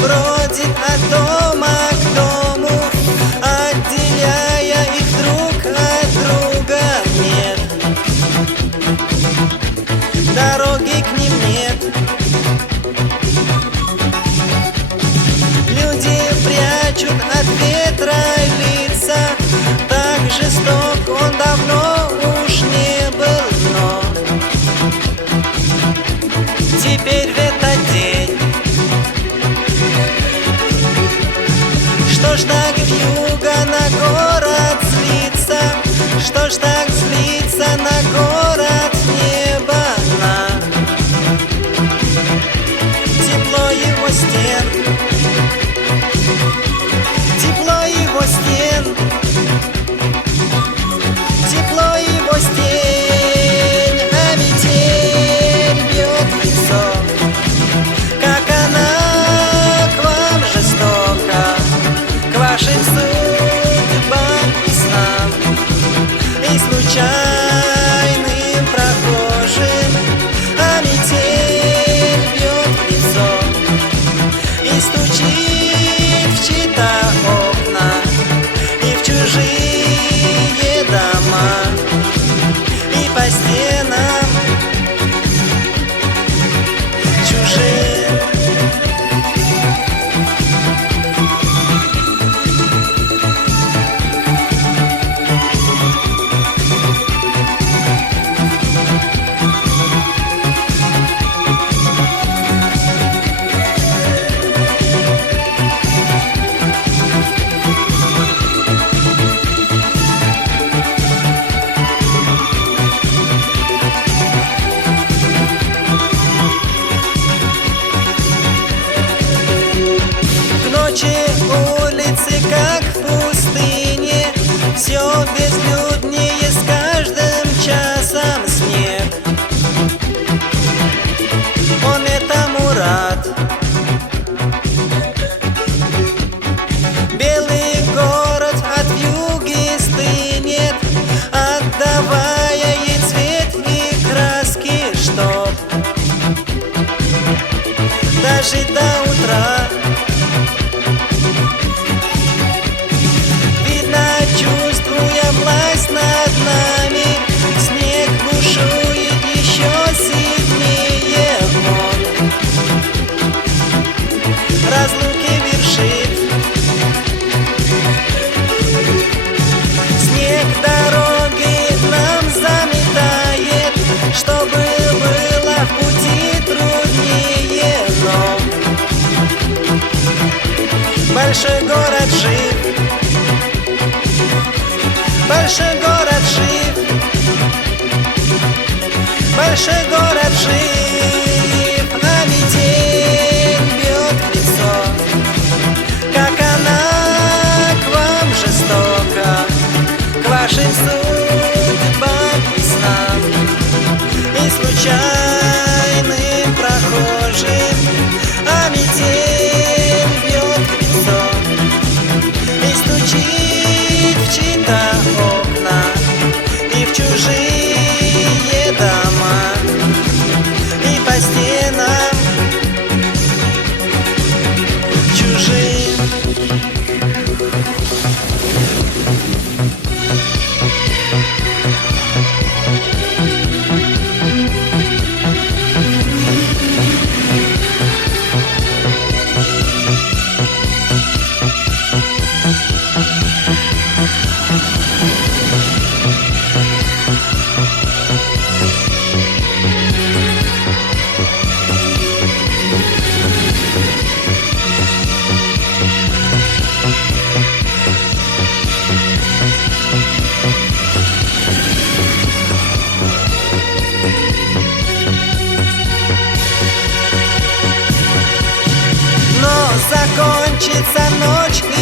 бродит от дома к дому, отделяя их друг от друга. Нет, дороги к ним нет. Люди прячут от ветра лица, так жесток он давно уж не был, но теперь в этот день. Что ж так вьюга на город злится? Что ж так злится на город небо? На тепло его стен, тепло его стен, тепло его стен. А метель бьет в лицо, как она к вам жестока, к вашим судьбам и снам, и случайным прохожим. А метель бьет в лицо и стучит в чьи-то окна и в чужие дома, и по стенам чужим. Улицы, как в пустыне, все безлюднее с каждым часом. Снег, он этому рад. Белый город от вьюги стынет, отдавая ей цвет и краски, чтоб дожить до утра. Чувствуя власть над нами, снег бушует еще сильнее. Он разлуки вершит. Снег дороги нам заметает, чтобы было в пути труднее. Но большой город жив, большой город жив, большой город жив. А метель бьет в лицо, как она к вам жестока, к вашим судьбам и снам, и случайным прохожим. А метель бьет в лицо и стучит в чьи-то окна и в чужие дома, и по стенам чужим. Закончится ночь и